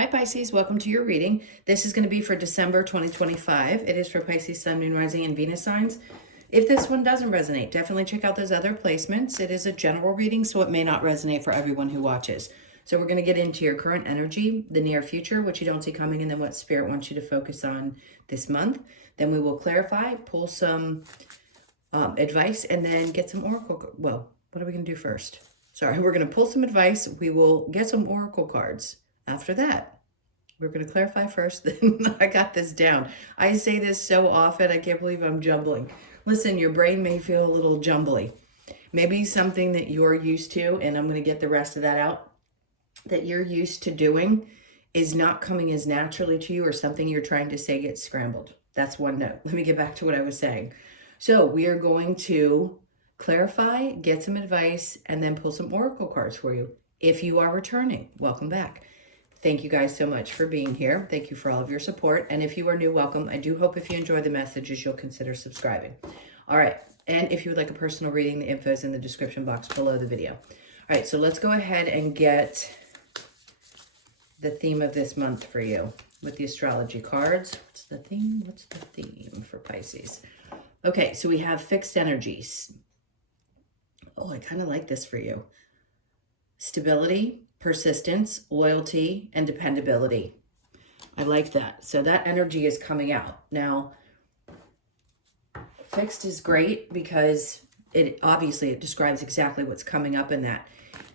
Hi Pisces, welcome to your reading. This is going to be for December 2025. It is for Pisces, Sun, Moon, Rising, and Venus signs. If this one doesn't resonate, definitely check out those other placements. It is a general reading, so it may not resonate for everyone who watches. So we're going to get into your current energy, the near future, what you don't see coming, and then what Spirit wants you to focus on this month. Then we will clarify, pull some advice, and then get some oracle. Well, what are we going to do first? Sorry, we're going to pull some advice. We will get some oracle cards. After that, we're going to clarify first, then I got this down. I say this so often, I can't believe I'm jumbling. Listen, your brain may feel a little jumbly. Maybe something that you're used to, and I'm going to get the rest of that out, that you're used to doing is not coming as naturally to you, or something you're trying to say gets scrambled. That's one note. Let me get back to what I was saying. So we are going to clarify, get some advice, and then pull some oracle cards for you. If you are returning, welcome back. Thank you guys so much for being here. Thank you for all of your support. And if you are new, welcome. I do hope if you enjoy the messages, you'll consider subscribing. All right. And if you would like a personal reading, the info is in the description box below the video. All right. So let's go ahead and get the theme of this month for you with the astrology cards. What's the theme? What's the theme for Pisces? Okay. So we have fixed energies. Oh, I kind of like this for you. Stability, persistence, loyalty, and dependability. I like that. So that energy is coming out. Now, fixed is great because it describes exactly what's coming up in that.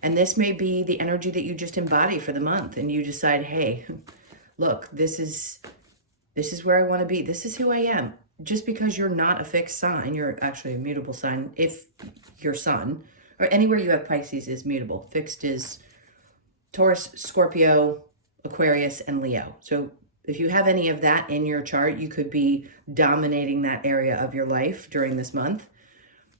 And this may be the energy that you just embody for the month, and you decide, hey, look, this is where I want to be. This is who I am. Just because you're not a fixed sign, you're actually a mutable sign. If your sun or anywhere you have Pisces is mutable. Fixed is Taurus, Scorpio, Aquarius, and Leo. So if you have any of that in your chart, you could be dominating that area of your life during this month.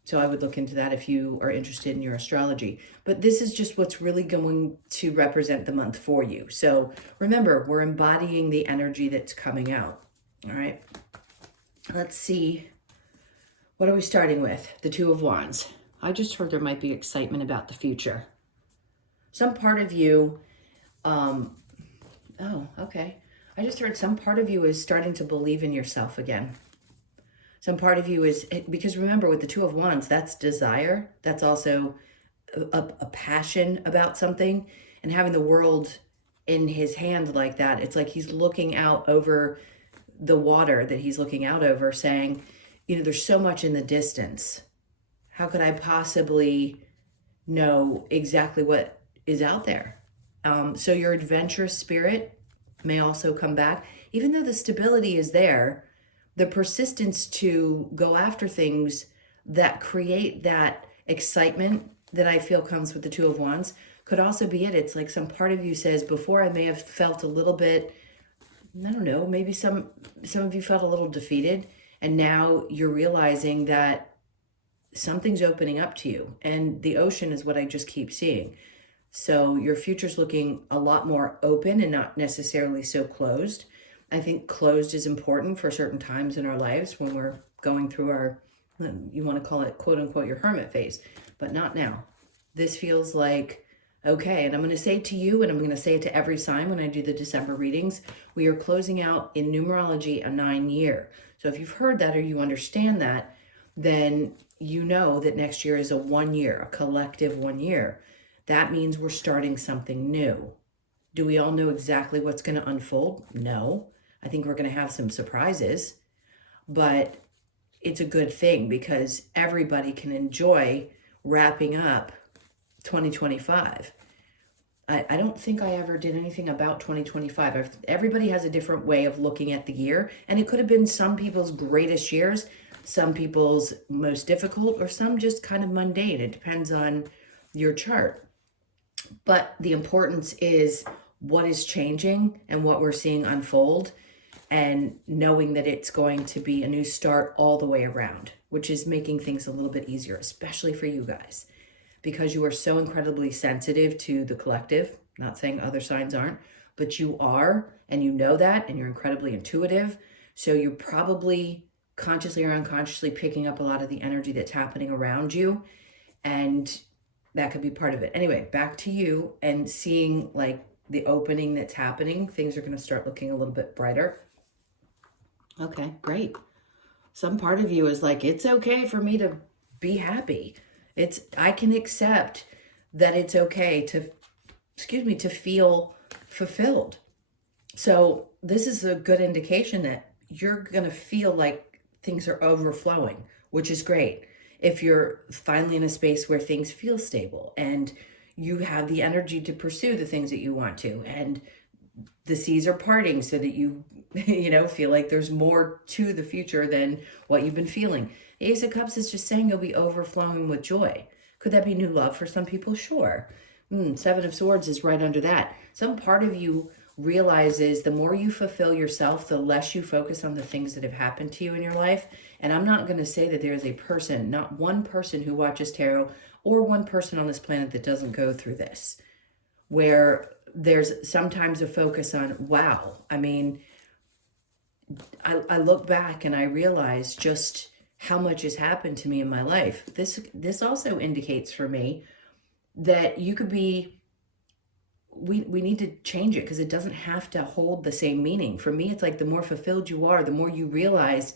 So I would look into that if you are interested in your astrology. But this is just what's really going to represent the month for you. So remember, we're embodying the energy that's coming out. All right. Let's see. What are we starting with? The Two of Wands. I just heard there might be excitement about the future. Some part of you, oh, okay. I just heard some part of you is starting to believe in yourself again. Some part of you is, because remember with the Two of Wands, that's desire. That's also a passion about something, and having the world in his hand like that. It's like he's looking out over the water that he's looking out over, saying, you know, there's so much in the distance. How could I possibly know exactly what is out there? So your adventurous spirit may also come back. Even though the stability is there, the persistence to go after things that create that excitement that I feel comes with the Two of Wands could also be it. It's like some part of you says, before I may have felt a little bit, I don't know, maybe some of you felt a little defeated, and now you're realizing that something's opening up to you, and the ocean is what I just keep seeing. So your future's looking a lot more open and not necessarily so closed. I think closed is important for certain times in our lives when we're going through our, you want to call it quote unquote your hermit phase, but not now. This feels like, okay, and I'm going to say to you, and I'm going to say it to every sign when I do the December readings, we are closing out in numerology a 9-year. So if you've heard that or you understand that, then you know that next year is a 1 year, a collective 1 year. That means we're starting something new. Do we all know exactly what's going to unfold? No. I think we're going to have some surprises, but it's a good thing because everybody can enjoy wrapping up 2025. I don't think I ever did anything about 2025. Everybody has a different way of looking at the year, and it could have been some people's greatest years, some people's most difficult, or some just kind of mundane. It depends on your chart. But the importance is what is changing and what we're seeing unfold, and knowing that it's going to be a new start all the way around, which is making things a little bit easier, especially for you guys, because you are so incredibly sensitive to the collective. Not saying other signs aren't, but you are, and you know that, and you're incredibly intuitive. So you're probably consciously or unconsciously picking up a lot of the energy that's happening around you, and that could be part of it. Anyway, back to you and seeing like the opening that's happening, things are going to start looking a little bit brighter. Okay, great. Some part of you is like, it's okay for me to be happy. I can accept that it's okay to, to feel fulfilled. So this is a good indication that you're going to feel like things are overflowing, which is great. If you're finally in a space where things feel stable and you have the energy to pursue the things that you want to, and the seas are parting so that you, feel like there's more to the future than what you've been feeling. The Ace of Cups is just saying you'll be overflowing with joy. Could that be new love for some people? Sure. Seven of Swords is right under that. Some part of you realizes the more you fulfill yourself, the less you focus on the things that have happened to you in your life. And I'm not going to say that there is a person, not one person who watches tarot or one person on this planet that doesn't go through this, where there's sometimes a focus on, wow, I mean, I look back and I realize just how much has happened to me in my life. This also indicates for me that you could be, we need to change it because it doesn't have to hold the same meaning. For me, it's like the more fulfilled you are, the more you realize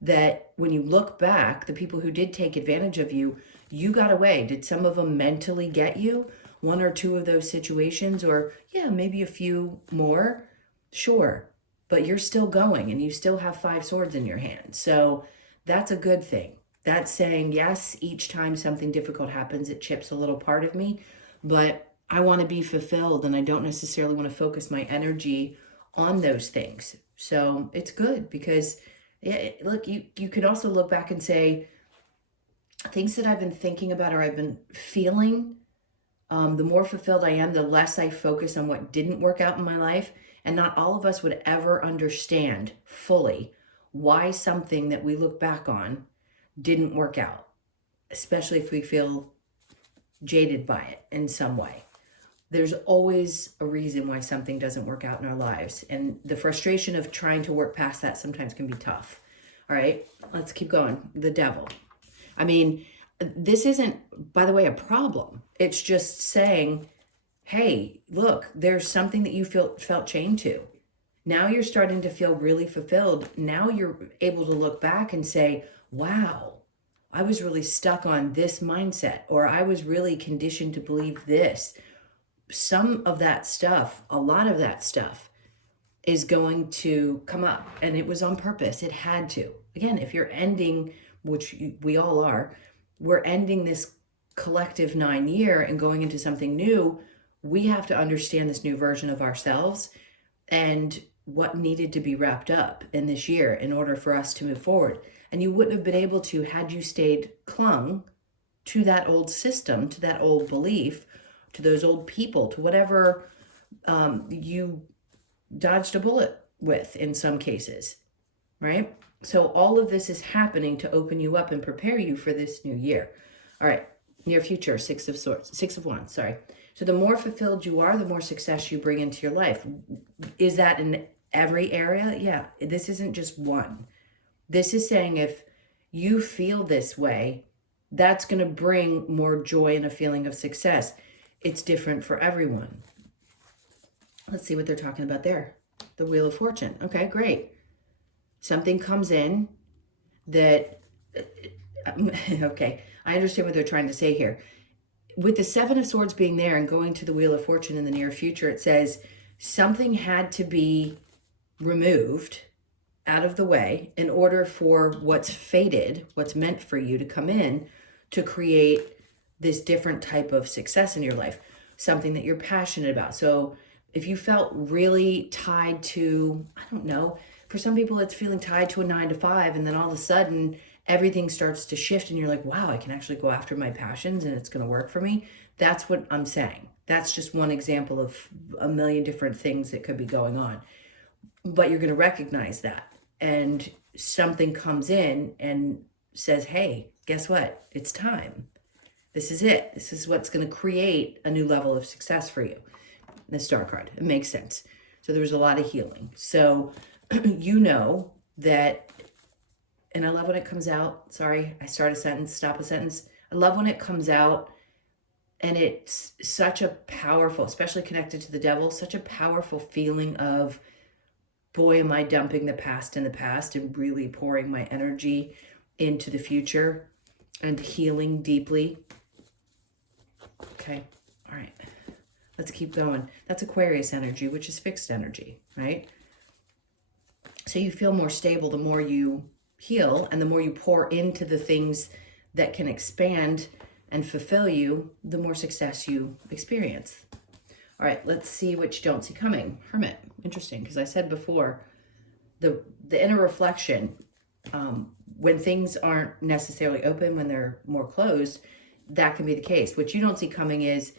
that when you look back, the people who did take advantage of you, you got away. Did some of them mentally get you? One or two of those situations, or yeah, maybe a few more? Sure. But you're still going and you still have 5 swords in your hand. So that's a good thing. That's saying, yes, each time something difficult happens, it chips a little part of me, but I want to be fulfilled and I don't necessarily want to focus my energy on those things. So it's good because, yeah, look, you could also look back and say, things that I've been thinking about or I've been feeling, the more fulfilled I am, the less I focus on what didn't work out in my life. And not all of us would ever understand fully why something that we look back on didn't work out, especially if we feel jaded by it in some way. There's always a reason why something doesn't work out in our lives. And the frustration of trying to work past that sometimes can be tough. All right, let's keep going. The Devil. I mean, this isn't, by the way, a problem. It's just saying, hey, look, there's something that you felt chained to. Now you're starting to feel really fulfilled. Now you're able to look back and say, wow, I was really stuck on this mindset, or I was really conditioned to believe this. Some of that stuff, a lot of that stuff is going to come up, and it was on purpose. It had to. Again, if you're ending, which we all are, we're ending this collective 9 year and going into something new. We have to understand this new version of ourselves and what needed to be wrapped up in this year in order for us to move forward. And you wouldn't have been able to had you stayed clung to that old system, to that old belief, to those old people, to whatever you dodged a bullet with in some cases, right? So all of this is happening to open you up and prepare you for this new year. All right, near future, 6 of Wands, sorry. So the more fulfilled you are, the more success you bring into your life. Is that in every area? Yeah, this isn't just one. This is saying if you feel this way, that's going to bring more joy and a feeling of success. It's different for everyone. Let's see what they're talking about there. The Wheel of Fortune. Okay, great. Something comes in that, okay, I understand what they're trying to say here. With the 7 of Swords being there and going to the Wheel of Fortune in the near future, it says something had to be removed out of the way in order for what's fated, what's meant for you to come in to create this different type of success in your life, something that you're passionate about. So if you felt really tied to, I don't know, for some people it's feeling tied to a 9 to 5, and then all of a sudden everything starts to shift and you're like, wow, I can actually go after my passions and it's going to work for me. That's what I'm saying. That's just one example of a million different things that could be going on. But you're going to recognize that. And something comes in and says, hey, guess what? It's time. This is it. This is what's going to create a new level of success for you. The Star card. It makes sense. So there was a lot of healing. So you know that, and I love when it comes out. Sorry, I start a sentence, stop a sentence. I love when it comes out And it's such a powerful, especially connected to the devil, such a powerful feeling of, boy, am I dumping the past in the past and really pouring my energy into the future and healing deeply. Okay, all right, let's keep going. That's Aquarius energy, which is fixed energy, right? So you feel more stable the more you heal, and the more you pour into the things that can expand and fulfill you, the more success you experience. All right, let's see what you don't see coming. Hermit, interesting, because I said before, the inner reflection, when things aren't necessarily open, when they're more closed, that can be the case. What you don't see coming is,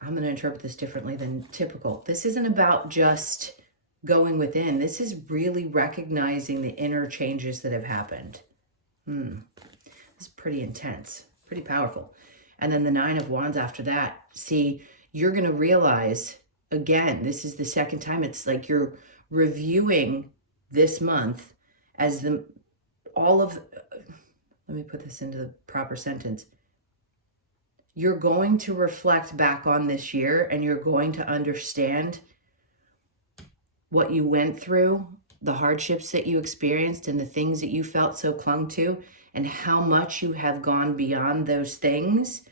I'm going to interpret this differently than typical. This isn't about just going within. This is really recognizing the inner changes that have happened. This is pretty intense, pretty powerful. And then the 9 of Wands after that. See, you're going to realize, again, this is the second time. It's like you're reviewing this month as let me put this into the proper sentence. You're going to reflect back on this year, and you're going to understand what you went through, the hardships that you experienced, and the things that you felt so clung to, and how much you have gone beyond those things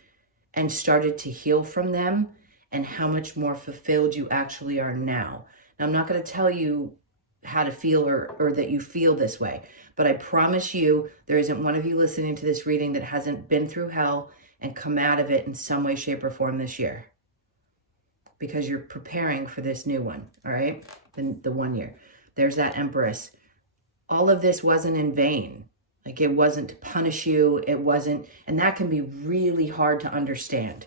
and started to heal from them, and how much more fulfilled you actually are now. Now, I'm not going to tell you how to feel or that you feel this way, but I promise you there isn't one of you listening to this reading that hasn't been through hell and come out of it in some way, shape, or form this year, because you're preparing for this new one, all right? The 1 year. There's that Empress. All of this wasn't in vain. Like, it wasn't to punish you. It wasn't, and that can be really hard to understand.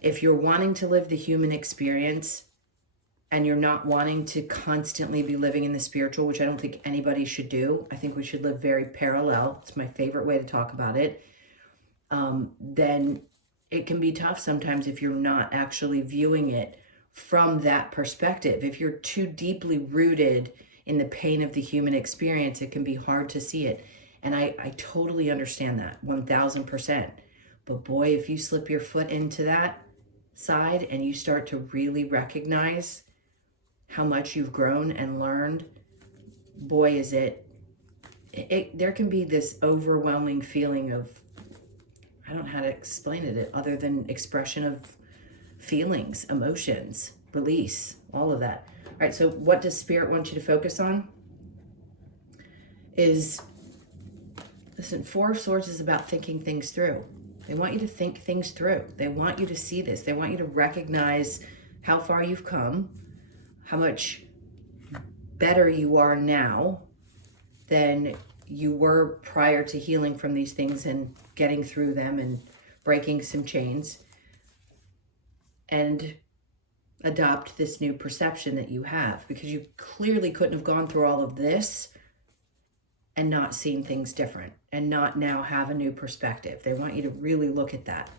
If you're wanting to live the human experience and you're not wanting to constantly be living in the spiritual, which I don't think anybody should do. I think we should live very parallel. It's my favorite way to talk about it. Then it can be tough sometimes if you're not actually viewing it from that perspective. If you're too deeply rooted in the pain of the human experience, it can be hard to see it. And I totally understand that, 1000%. But boy, if you slip your foot into that side and you start to really recognize how much you've grown and learned, boy, is there can be this overwhelming feeling of, I don't know how to explain it other than expression of feelings, emotions, release, all of that. All right, so what does Spirit want you to focus on? Listen, 4 of Swords is about thinking things through. They want you to think things through. They want you to see this. They want you to recognize how far you've come, how much better you are now than you were prior to healing from these things and getting through them and breaking some chains, and adopt this new perception that you have, because you clearly couldn't have gone through all of this and not seen things different and not now have a new perspective. They want you to really look at that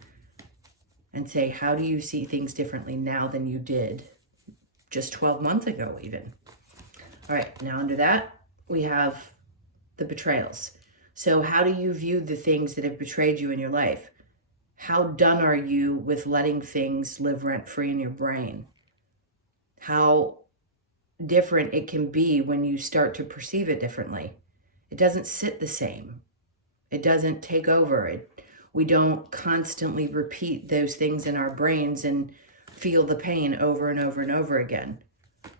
and say, how do you see things differently now than you did just 12 months ago even? All right, now under that, we have the betrayals. So how do you view the things that have betrayed you in your life? How done are you with letting things live rent-free in your brain? How different it can be when you start to perceive it differently. It doesn't sit the same. It doesn't take over. We don't constantly repeat those things in our brains and feel the pain over and over and over again.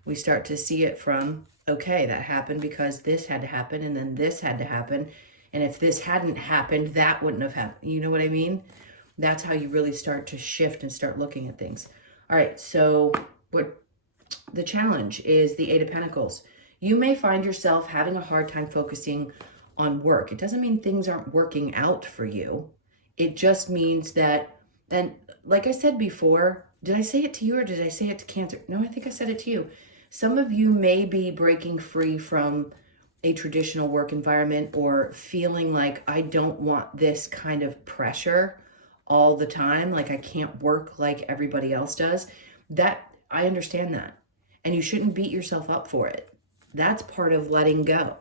We start to see it from, okay, that happened because this had to happen, and then this had to happen. And if this hadn't happened, that wouldn't have happened. You know what I mean? That's how you really start to shift and start looking at things. All right, so what the challenge is the 8 of Pentacles. You may find yourself having a hard time focusing on work. It doesn't mean things aren't working out for you. It just means that, and like I said before, did I say it to you or did I say it to Cancer? No, I think I said it to you. Some of you may be breaking free from a traditional work environment or feeling like, I don't want this kind of pressure all the time. Like, I can't work like everybody else does. That, I understand that. And you shouldn't beat yourself up for it. That's part of letting go.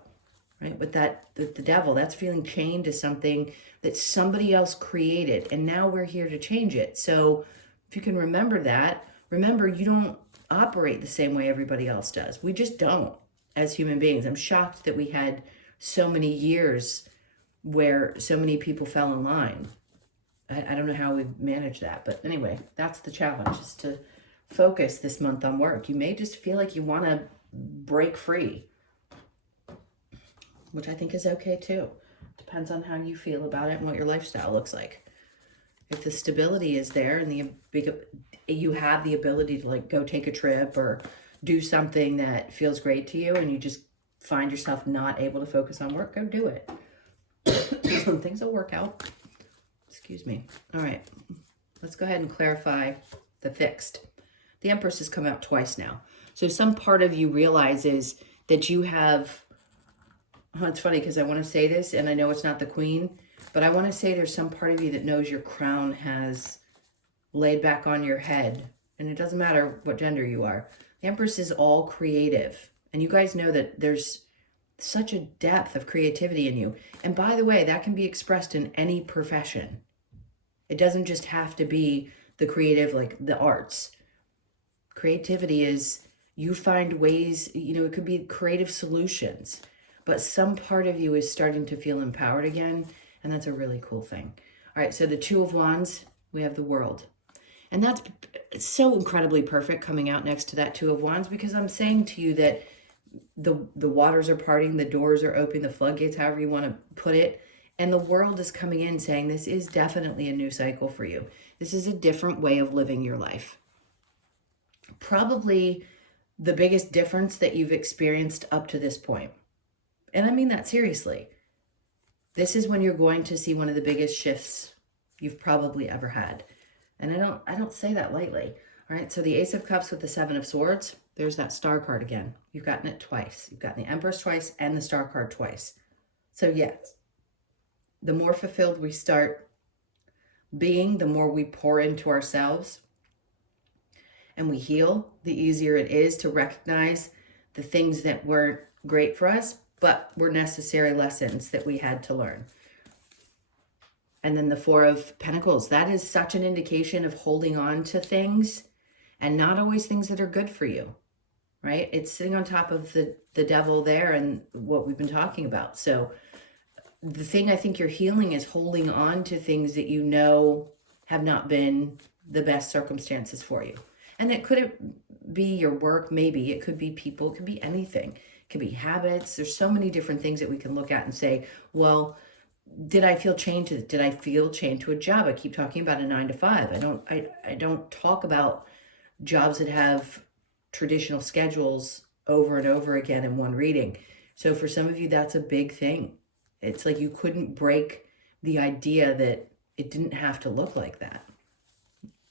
right? But the devil, that's feeling chained to something that somebody else created, and now we're here to change it. So if you can remember that, remember you don't operate the same way everybody else does. We just don't as human beings. I'm shocked that we had so many years where so many people fell in line. I don't know how we managed that, but anyway, that's the challenge, is to focus this month on work. You may just feel like you want to break free, which I think is okay too. Depends on how you feel about it and what your lifestyle looks like. If the stability is there and you have the ability to like go take a trip or do something that feels great to you, and you just find yourself not able to focus on work, go do it. Things will work out. Excuse me. All right, let's go ahead and clarify the fixed. The Empress has come out twice now. So some part of you realizes that you have, it's funny because I want to say this and I know it's not the Queen, but I want to say there's some part of you that knows your crown has laid back on your head, and it doesn't matter what gender you are. The Empress is all creative, and you guys know that there's such a depth of creativity in you. And by the way, that can be expressed in any profession. It doesn't just have to be the creative, like the arts. Creativity is, you find ways, it could be creative solutions, but some part of you is starting to feel empowered again, and that's a really cool thing. All right, so the Two of Wands, we have the World. And that's so incredibly perfect coming out next to that Two of Wands, because I'm saying to you that the waters are parting, the doors are open, the floodgates, however you want to put it. And the World is coming in saying this is definitely a new cycle for you. This is a different way of living your life. Probably the biggest difference that you've experienced up to this point. And I mean that seriously. This is when you're going to see one of the biggest shifts you've probably ever had. And I don't say that lightly. All right, so the Ace of Cups with the Seven of Swords, there's that Star card again. You've gotten it twice. You've gotten the Empress twice and the Star card twice. So yes, the more fulfilled we start being, the more we pour into ourselves and we heal, the easier it is to recognize the things that weren't great for us, but were necessary lessons that we had to learn. And then the Four of Pentacles, that is such an indication of holding on to things and not always things that are good for you, right? It's sitting on top of the devil there and what we've been talking about. So the thing I think you're healing is holding on to things that you know have not been the best circumstances for you. And it could be your work, maybe. It could be people, it could be anything. It could be habits. There's so many different things that we can look at and say, well, did I feel chained to a job? I keep talking about a 9-to-5. I don't talk about jobs that have traditional schedules over and over again in one reading. So for some of you, that's a big thing. It's like you couldn't break the idea that it didn't have to look like that.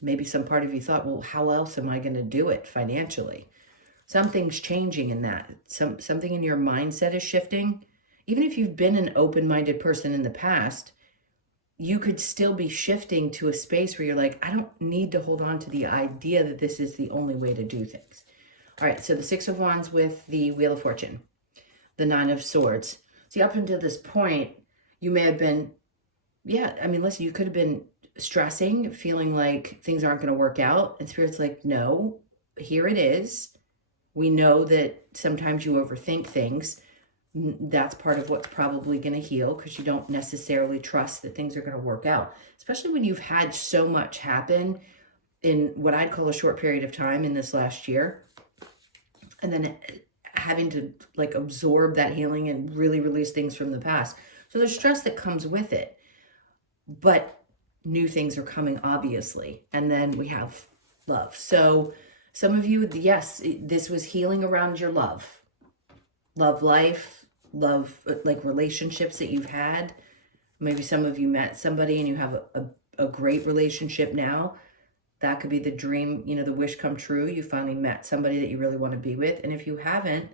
Maybe some part of you thought, well, how else am I going to do it financially? Something's changing in that. Something in your mindset is shifting. Even if you've been an open-minded person in the past, you could still be shifting to a space where you're like, I don't need to hold on to the idea that this is the only way to do things. All right, so the Six of Wands with the Wheel of Fortune, the Nine of Swords. See, up until this point, you may have been, listen, you could have been stressing, feeling like things aren't going to work out. And Spirit's like, no, here it is. We know that sometimes you overthink things. That's part of what's probably going to heal, because you don't necessarily trust that things are going to work out, especially when you've had so much happen in what I'd call a short period of time in this last year. And then having to like absorb that healing and really release things from the past. So there's stress that comes with it, but new things are coming, obviously. And then we have love. So some of you, yes, this was healing around your love life, love, like relationships that you've had. Maybe some of you met somebody and you have a great relationship now. That could be the dream, the wish come true. You finally met somebody that you really want to be with. And if you haven't,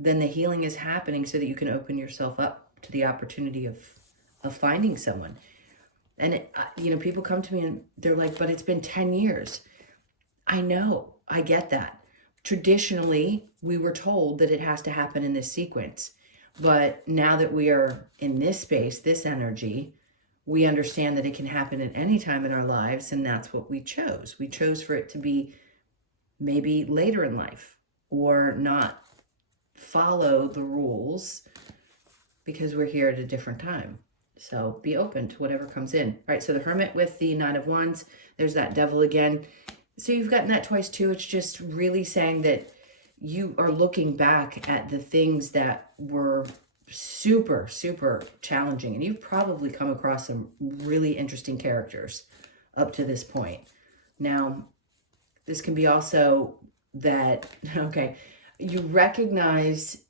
then the healing is happening so that you can open yourself up to the opportunity of finding someone. And, people come to me and they're like, but it's been 10 years. I know, I get that. Traditionally, we were told that it has to happen in this sequence. But now that we are in this space, this energy, we understand that it can happen at any time in our lives, and that's what we chose. We chose for it to be maybe later in life, or not follow the rules because we're here at a different time. So be open to whatever comes in. All right, so the Hermit with the Nine of Wands, there's that Devil again. So you've gotten that twice too. It's just really saying that you are looking back at the things that were super, super challenging. And you've probably come across some really interesting characters up to this point. Now, this can be also that, okay, you recognize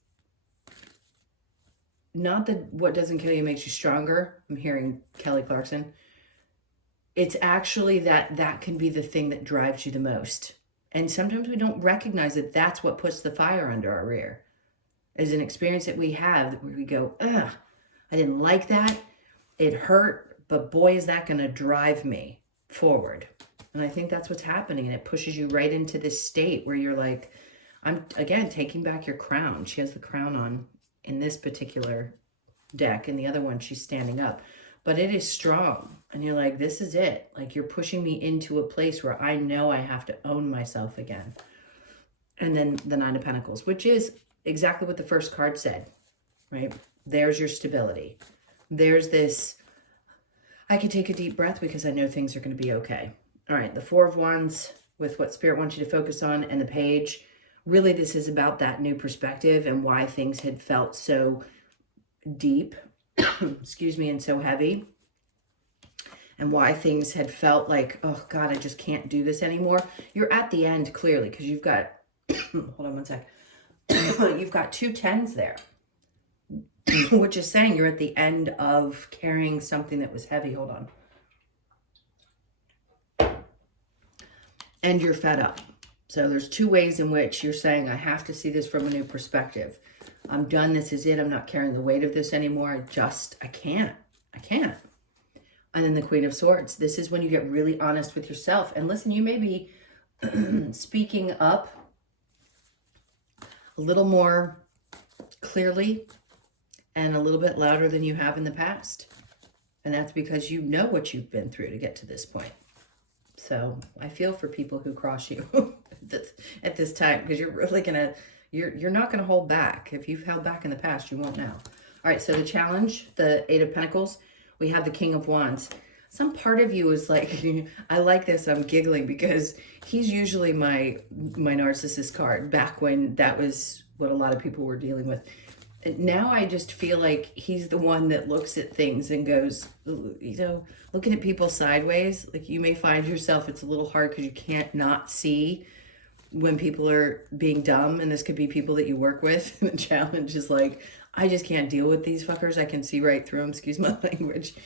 not that what doesn't kill you makes you stronger. I'm hearing Kelly Clarkson. It's actually that can be the thing that drives you the most. And sometimes we don't recognize that that's what puts the fire under our rear. Is an experience that we have where we go, ugh, I didn't like that. It hurt, but boy, is that going to drive me forward. And I think that's what's happening. And it pushes you right into this state where you're like, I'm, again, taking back your crown. She has the crown on in this particular deck. And the other one, she's standing up. But it is strong. And you're like, this is it. Like, you're pushing me into a place where I know I have to own myself again. And then the Nine of Pentacles, which is exactly what the first card said, right? There's your stability. There's this, I can take a deep breath because I know things are going to be okay. All right, the Four of Wands with what Spirit wants you to focus on, and the Page. Really, this is about that new perspective and why things had felt so deep, excuse me, and so heavy. And why things had felt like, oh God, I just can't do this anymore. You're at the end clearly because you've got, hold on one sec. You've got 2 10s there, which is saying you're at the end of carrying something that was heavy. Hold on. And you're fed up. So there's 2 ways in which you're saying, I have to see this from a new perspective. I'm done. This is it. I'm not carrying the weight of this anymore. I can't. And then the Queen of Swords. This is when you get really honest with yourself. And listen, you may be speaking up a little more clearly and a little bit louder than you have in the past. And that's because you know what you've been through to get to this point. So I feel for people who cross you at this time, because you're really gonna, you're not gonna hold back. If you've held back in the past, you won't now. All right, so the challenge, the Eight of Pentacles, we have the King of Wands. Some part of you is like, I like this, I'm giggling because he's usually my narcissist card back when that was what a lot of people were dealing with. And now I just feel like he's the one that looks at things and goes, you know, looking at people sideways. Like, you may find yourself, it's a little hard because you can't not see when people are being dumb. And this could be people that you work with. And the challenge is like, I just can't deal with these fuckers. I can see right through them, excuse my language,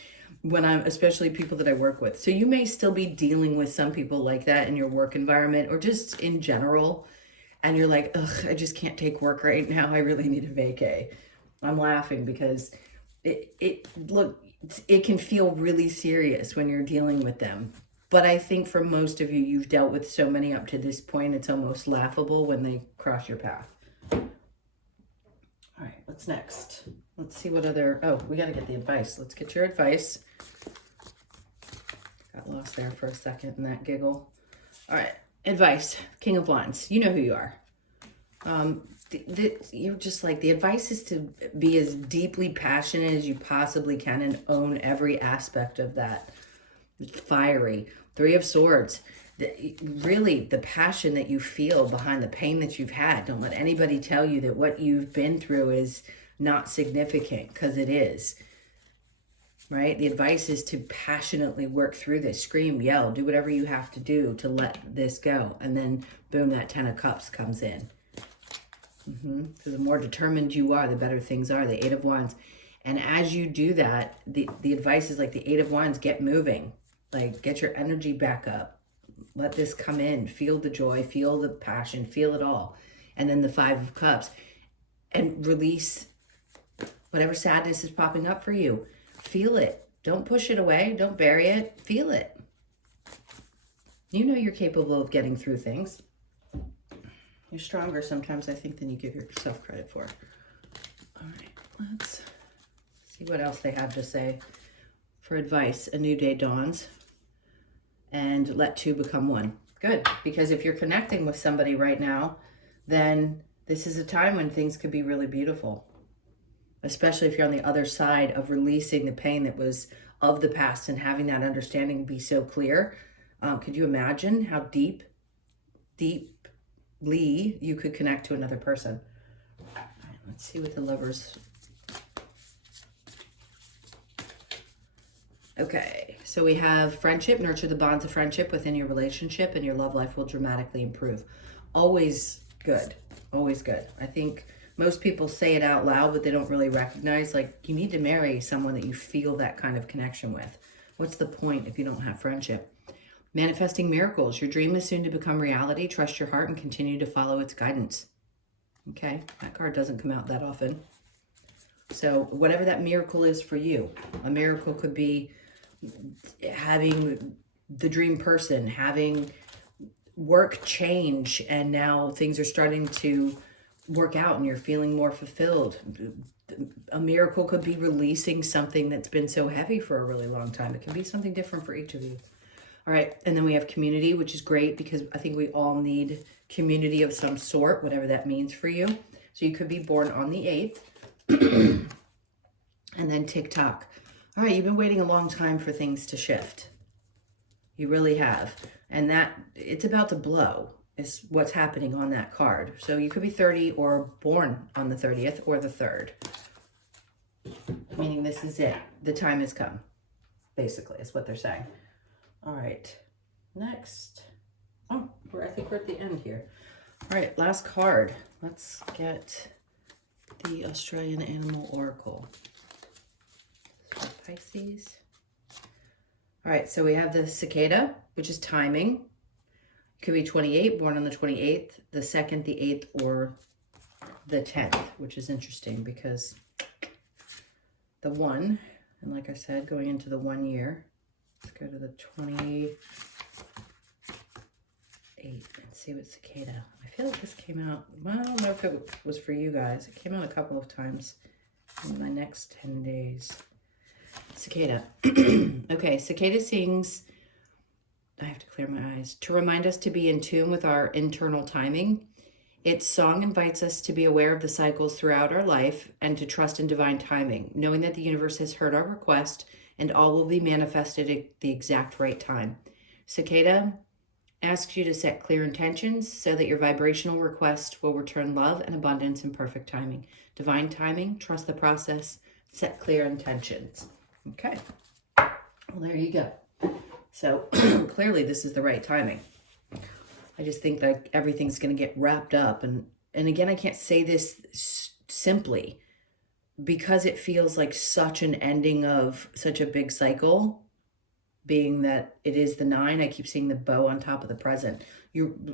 when I'm, especially people that I work with. So you may still be dealing with some people like that in your work environment or just in general. And you're like, ugh, I just can't take work right now. I really need a vacay. I'm laughing because it can feel really serious when you're dealing with them. But I think for most of you, you've dealt with so many up to this point, it's almost laughable when they cross your path. All right, what's next? Let's see what other, oh, we got to get the advice. Let's get your advice. Got lost there for a second in that giggle. All right, advice, King of Wands. You know who you are. You're just like, the advice is to be as deeply passionate as you possibly can and own every aspect of that. Fiery. Three of Swords. Really, the passion that you feel behind the pain that you've had. Don't let anybody tell you that what you've been through is not significant, because it is. Right? The advice is to passionately work through this. Scream, yell, do whatever you have to do to let this go. And then, boom, that 10 of Cups comes in. So the more determined you are, the better things are. The Eight of Wands. And as you do that, the advice is like the Eight of Wands, get moving. Like, get your energy back up. Let this come in. Feel the joy, feel the passion, feel it all. And then the Five of Cups. And release whatever sadness is popping up for you. Feel it. Don't push it away. Don't bury it. Feel it. You know you're capable of getting through things. You're stronger sometimes, I think, than you give yourself credit for. All right. Let's see what else they have to say. For advice, a new day dawns, and let two become one. Good, because if you're connecting with somebody right now, then this is a time when things could be really beautiful, especially if you're on the other side of releasing the pain that was of the past and having that understanding be so clear. Could you imagine how deeply you could connect to another person? All right, let's see what the Lovers. Okay, so we have friendship. Nurture the bonds of friendship within your relationship, and your love life will dramatically improve. Always good. Always good. I think most people say it out loud, but they don't really recognize, like, you need to marry someone that you feel that kind of connection with. What's the point if you don't have friendship? Manifesting miracles. Your dream is soon to become reality. Trust your heart and continue to follow its guidance. Okay, that card doesn't come out that often. So whatever that miracle is for you, a miracle could be having the dream person, having work change, and now things are starting to work out and you're feeling more fulfilled. A miracle could be releasing something that's been so heavy for a really long time. It can be something different for each of you. All right, and then we have community, which is great because I think we all need community of some sort, whatever that means for you. So you could be born on the 8th. And then TikTok. All right, you've been waiting a long time for things to shift. You really have. And that, it's about to blow is what's happening on that card. So you could be 30 or born on the 30th or the 3rd. Meaning this is it. The time has come, basically, is what they're saying. All right, next. Oh, I think we're at the end here. All right, last card. Let's get the Australian Animal Oracle. So Pisces. All right, so we have the cicada, which is timing. It could be 28, born on the 28th, the 2nd, the 8th, or the 10th, which is interesting because the 1, and like I said, going into the 1 year, let's go to the 28. Let's see what cicada. I feel like this came out, well, I don't know if it was for you guys. It came out a couple of times in my next 10 days. Cicada. Okay, cicada sings, I have to clear my eyes, to remind us to be in tune with our internal timing. Its song invites us to be aware of the cycles throughout our life and to trust in divine timing, knowing that the universe has heard our request and all will be manifested at the exact right time. Cicada asks you to set clear intentions so that your vibrational request will return love and abundance in perfect timing. Divine timing, trust the process, set clear intentions. Okay, well, there you go. So clearly this is the right timing. I just think like everything's going to get wrapped up. And again, I can't say this simply because it feels like such an ending of such a big cycle, being that it is the 9. I keep seeing the bow on top of the present.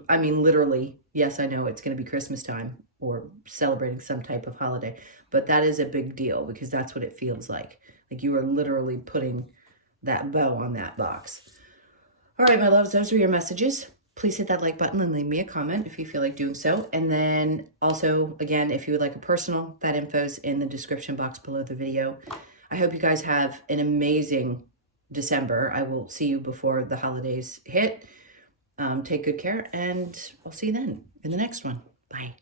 I mean, literally, yes, I know it's going to be Christmas time or celebrating some type of holiday, but that is a big deal because that's what it feels like. Like you are literally putting that bow on that box. All right, my loves, those are your messages. Please hit that like button and leave me a comment if you feel like doing so. And then also, again, if you would like a personal, that info's in the description box below the video. I hope you guys have an amazing December. I will see you before the holidays hit. Take good care, and I'll see you then in the next one. Bye.